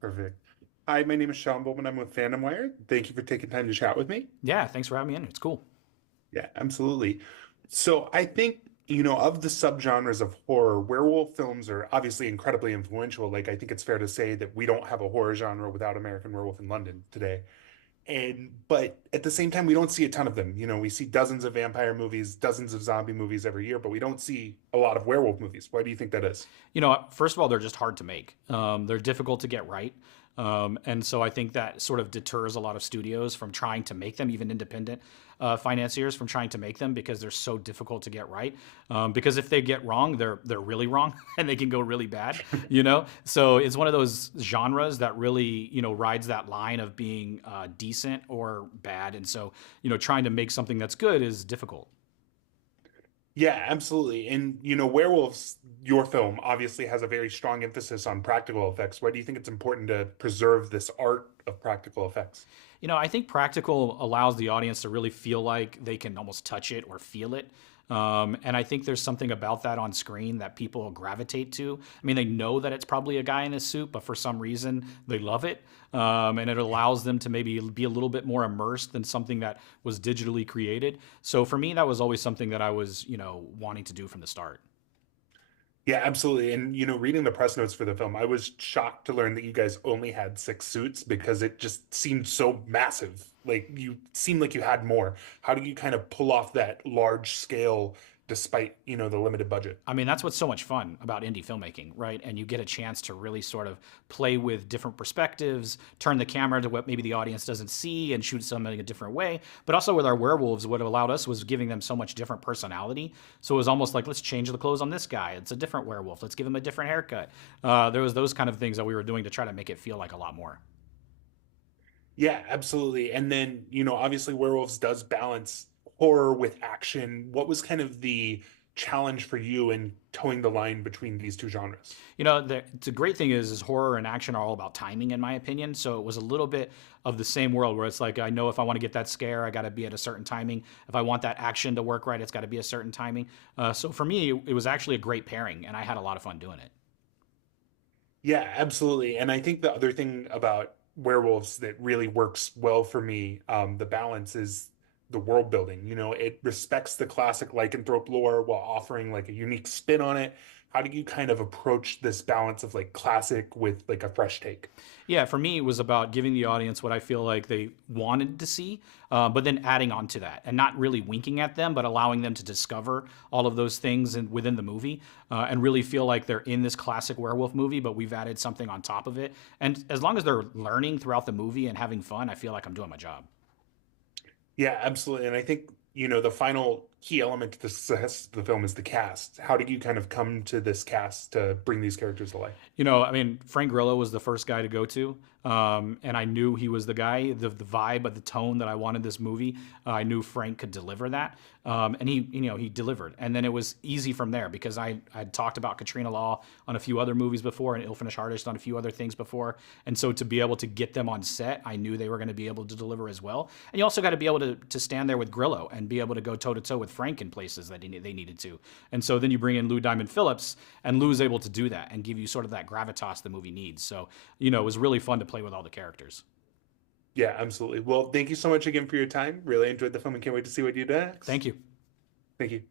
Perfect. Hi, my name is Sean Bowman. I'm with FandomWire. Thank you for taking time to chat with me. Yeah, thanks for having me in. It's cool. Yeah, absolutely. So I think, of the subgenres of horror, werewolf films are obviously incredibly influential. Like, I think it's fair to say that we don't have a horror genre without American Werewolf in London today. But at the same time, we don't see a ton of them. We see dozens of vampire movies, dozens of zombie movies every year, but we don't see a lot of werewolf movies. Why do you think that is? First of all, they're just hard to make. They're difficult to get right. And so I think that sort of deters a lot of studios from trying to make them, even independent financiers from trying to make them because they're so difficult to get right. Because if they get wrong, they're really wrong and they can go really bad. So it's one of those genres that really rides that line of being decent or bad. And so trying to make something that's good is difficult. Yeah, absolutely. And Werewolves, your film, obviously has a very strong emphasis on practical effects. Why do you think it's important to preserve this art of practical effects? I think practical allows the audience to really feel like they can almost touch it or feel it. And I think there's something about that on screen that people gravitate to. I mean, they know that it's probably a guy in a suit, but for some reason they love it. And it allows them to maybe be a little bit more immersed than something that was digitally created. So for me, that was always something that I was, wanting to do from the start. Yeah, absolutely. And reading the press notes for the film, I was shocked to learn that you guys only had six suits because it just seemed so massive. Like you seemed like you had more. How do you kind of pull off that large scale despite, the limited budget? I mean, that's what's so much fun about indie filmmaking, right? And you get a chance to really sort of play with different perspectives, turn the camera to what maybe the audience doesn't see and shoot something a different way. But also with our werewolves, what it allowed us was giving them so much different personality. So it was almost like, let's change the clothes on this guy. It's a different werewolf. Let's give him a different haircut. There was those kind of things that we were doing to try to make it feel like a lot more. Yeah, absolutely. And then, obviously Werewolves does balance horror with action. What was kind of the challenge for you in towing the line between these two genres? The great thing is horror and action are all about timing, in my opinion. So it was a little bit of the same world where it's like I know if I want to get that scare, I got to be at a certain timing. If I want that action to work right, it's got to be a certain timing. So for me, it was actually a great pairing, and I had a lot of fun doing it. Yeah, absolutely. And I think the other thing about werewolves that really works well for me, the balance is the world building. It respects the classic lycanthrope lore while offering like a unique spin on it. How do you kind of approach this balance of like classic with like a fresh take? Yeah, for me, it was about giving the audience what I feel like they wanted to see, but then adding on to that and not really winking at them, but allowing them to discover all of those things within the movie and really feel like they're in this classic werewolf movie, but we've added something on top of it. And as long as they're learning throughout the movie and having fun, I feel like I'm doing my job. Yeah, absolutely. And I think, the final key element to the success of the film is the cast. How did you kind of come to this cast to bring these characters to life? I mean, Frank Grillo was the first guy to go to, and I knew he was the guy, the vibe, but the tone that I wanted this movie. I knew Frank could deliver that, and he delivered. And then it was easy from there because I'd talked about Katrina Law on a few other movies before, and Ill Finished Artist on a few other things before, and so to be able to get them on set, I knew they were going to be able to deliver as well. And you also got to be able to stand there with Grillo and be able to go toe to toe with Frank in places that they needed to. And so then you bring in Lou Diamond Phillips, and Lou's able to do that and give you sort of that gravitas the movie needs. So, it was really fun to play with all the characters. Yeah, absolutely. Well, thank you so much again for your time. Really enjoyed the film and can't wait to see what you do next. Thank you. Thank you.